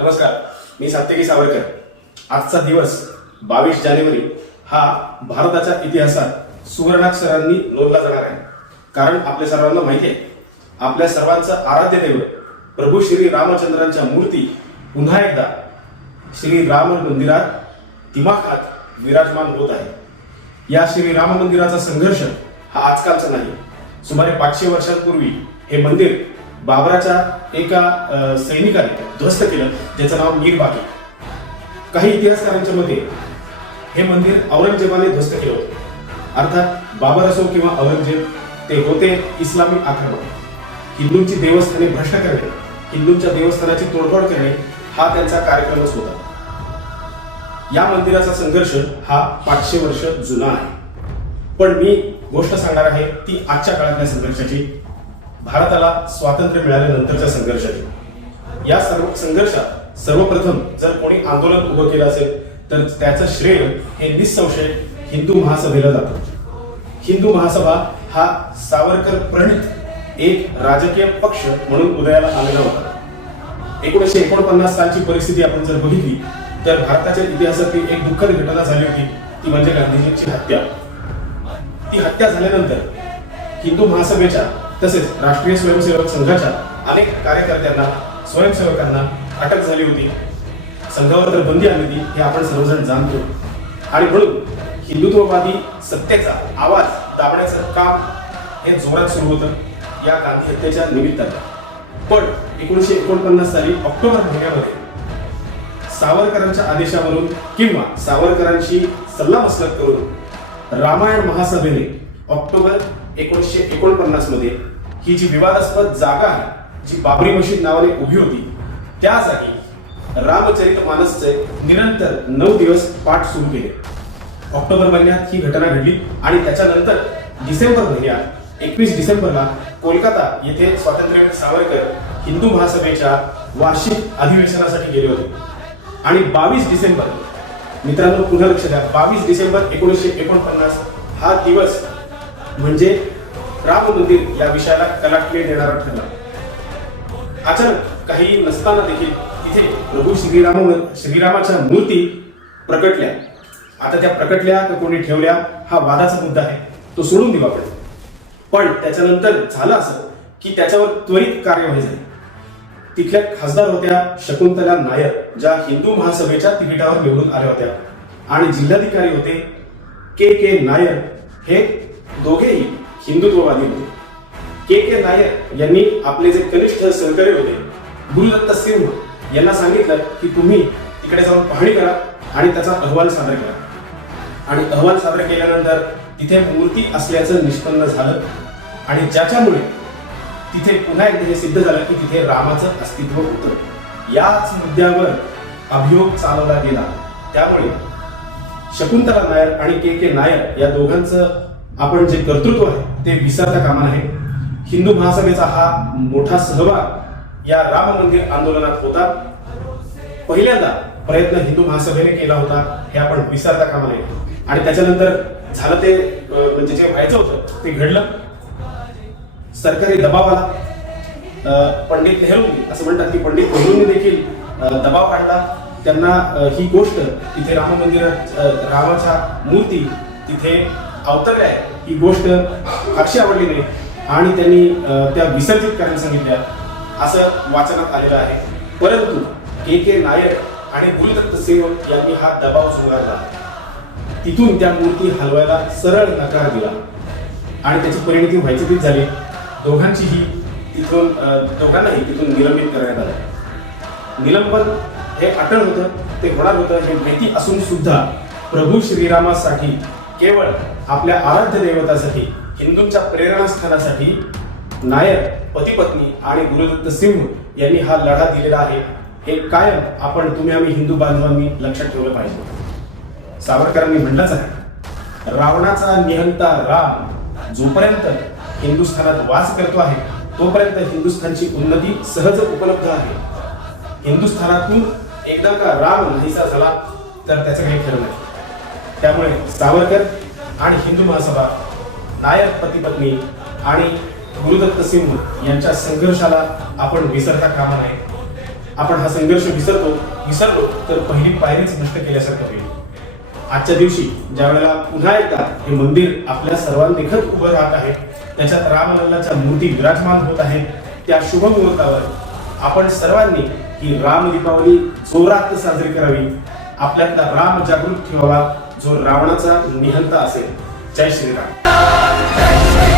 नमस्कार मी सात्यकी सावरकर. आजचा दिवस बावीस जानेवारी हा भारताच्या इतिहासात सुवर्णाक्षरांनी नोंदला जाणार आहे. कारण आपल्या सर्वांना माहिती आहे आपल्या सर्वांचं आराध्य दैवत प्रभू श्री रामचंद्रांच्या मूर्ती पुन्हा एकदा श्री राम मंदिरात दिमाखात विराजमान होत आहे. या श्री राम मंदिराचा संघर्ष हा आजकालचा नाही. सुमारे पाचशे वर्षांपूर्वी हे मंदिर बाबराच्या एका सैनिकाने ध्वस्त केलं ज्याचं नाव मीर बाकी. काही इतिहासकारांच्या मते हे मंदिर औरंगजेबाने ध्वस्त केलं होतं. अर्थात बाबर असो किंवा औरंगजेब ते होते इस्लामी आक्रमक. हिंदूंची देवस्थाने भ्रष्ट करणे हिंदूंच्या देवस्थानाची तोडफोड करणे हा त्यांचा कार्यक्रमच होता. या मंदिराचा संघर्ष हा पाचशे वर्ष जुना आहे. पण मी गोष्ट सांगणार आहे ती आजच्या काळातल्या संघर्षाची. भारताला स्वातंत्र्य मिळाल्यानंतरच्या संघर्षाची. या सर्व संघर्षात सर्वप्रथम जर कोणी आंदोलन उभं केलं असेल तर त्याचं श्रेय हे निसंशय हिंदू महासभेला जातं. हिंदू महासभा हा सावरकर प्रणित एक राजकीय पक्ष म्हणून उदयाला आलेला होता. एकोणीसशे एकोणपन्नास सालची परिस्थिती आपण जर बघितली तर भारताच्या इतिहासातली एक दुःखद घटना झाली होती. ती म्हणजे गांधीजींची हत्या. ती हत्या झाल्यानंतर हिंदू महासभेच्या तसेच राष्ट्रीय स्वयंसेवक संघाच्या अनेक कार्यकर्त्यांना स्वयंसेवकांना अटक झाली होती. संघावर तर बंदी आली होती हे आपण सर्वजण जाणतो. आणि म्हणून हिंदुत्ववादी सत्तेचा आवाज दाबण्याचं काम हे जोरात सुरू होतं. या गांधी हत्येच्या निमित्तानं. पण एकोणीसशे एकोणपन्नास साली ऑक्टोबर महिन्यामध्ये सावरकरांच्या आदेशावरून किंवा सावरकरांशी सल्लामसलत करून रामायण महासभेने ऑक्टोबर एकोणीसशे एकोणपन्नासमध्ये ही जी विवादास्पद जागा आहे जी बाबरी मशीद नावाने उभी होती त्या जागी रामचरित मानसचे निरंतर नऊ दिवस पाठ सुरू केले. ऑक्टोबर महिन्यात ही घटना घडली आणि त्याच्यानंतर डिसेंबर महिन्यात एकवीस डिसेंबरला कोलकाता येथे स्वातंत्र्यवीर सावरकर हिंदू महासभेच्या वार्षिक अधिवेशनासाठी गेले होते. आणि बावीस डिसेंबर मित्रांनो पुन्हा लक्ष द्या बावीस डिसेंबर एकोणीसशे एकोणपन्नास हा दिवस म्हणजे राम मंदिर या विषयाला कलाटणी देणारा ठरला. अचानक काही नसताना देखील तिथे प्रभू श्रीराम श्रीरामाच्या मूर्ती प्रकटल्या. आता त्या प्रकटल्या तर कोणी ठेवल्या हा वादाचा मुद्दा आहे. तो सोडून दिवा आपण. पण त्याच्यानंतर झालं असं की त्याच्यावर त्वरित कार्यवाही झाली. तिथल्या खासदार होत्या शकुंतला नायर ज्या हिंदू महासभेच्या तिकिटावर निवडून आल्या होत्या. आणि जिल्हाधिकारी होते के के नायर हे दोघेही हिंदुत्ववादी होते. के के नायर यांनी आपले जे कनिष्ठ सहकारी होते गुरुदत्त सिंह यांना सांगितलं की तुम्ही तिकडे जाऊन पाहणी करा आणि त्याचा अहवाल सादर करा. आणि अहवाल सादर केल्यानंतर तिथे मूर्ती असल्याचं निष्पन्न झालं आणि ज्याच्यामुळे तिथे पुन्हा एकदा हे सिद्ध झालं की तिथे रामाचं अस्तित्व होतं. याच मुद्द्यावर अभियोग चालवला गेला. त्यामुळे शकुंतला नायर आणि के के नायर या दोघांचं आपण जे कर्तृत्व आहे ते विसरता कामा नाही हिंदू महासभेचा हा मोठा सहभाग या राम मंदिर आंदोलनात होता. पहिल्यांदा प्रयत्न हिंदू महासभेने केला होता हे आपण विसरता कामा नये. आणि त्याच्यानंतर झालं ते म्हणजे जे व्हायचं होतं ते घडलं. सरकारी दबाव आला पंडित नेहरू असं म्हणतात की पंडित नेहरूंनी देखील दबाव काढला त्यांना ही गोष्ट तिथे राम मंदिरात रामाच्या मूर्ती तिथे अवतरले आहे. ही गोष्ट फारशी आवडली नाही. आणि त्यांनी त्या विसर्जित करायला सांगितल्या. असं वाचनात आलेलं आहे. परंतु के के नायक आणि गुरुदत्त सेवक यांनी हा दबाव झुगारला. तिथून त्या मूर्ती हलवायला सरळ नकार दिला. आणि त्याची परिणती व्हायची तीच झाली. दोघांचीही तिथून दोघांनाही तिथून निलंबित करण्यात आलं. निलंबन हे अटळ होतं ते होणार होतं हे माहिती असून सुद्धा प्रभू श्रीरामासाठी केवळ आपल्या आराध्य दैवतासाठी हिंदूंच्या प्रेरणास्थानासाठी नायक पतीपत्नी आणि गुरुदत्त सिंह यांनी हा लढा दिलेला आहे. हे कायम आपण तुम्ही आम्ही हिंदू बांधवांनी लक्षात ठेवलं पाहिजे. सावरकरांनी म्हणलंच आहे रावणाचा निहंता राम जोपर्यंत हिंदुस्थानात वास करतो आहे तोपर्यंत हिंदुस्थानची उन्नती सहज उपलब्ध आहे. हिंदुस्थानातून एकदा का राम नाहीसा झाला तर त्याचं काही खरं नाही. त्यामुळे सावरकर आणि हिंदू महासभा नायक पतीपत्नी आणि गुरुदत्त सिंह यांच्या संघर्षाला आपण विसरता कामा नये. आपण हा संघर्ष विसरतो विसरलो तर पहिली पायरीच नष्ट केल्यासारखं होईल. आजच्या दिवशी ज्या वेळेला पुन्हा एकदा हे मंदिर आपल्या सर्वांदेखत उभं राहत आहे त्याच्यात रामलल्लाच्या मूर्ती विराजमान होत आहेत त्या शुभ मुहूर्तावर आपण सर्वांनी ही राम दीपावली जोरात साजरी करावी. आपल्यातला राम जागृत ठेवावा. जो रावणाचा निहंता असेल जय श्रीराम.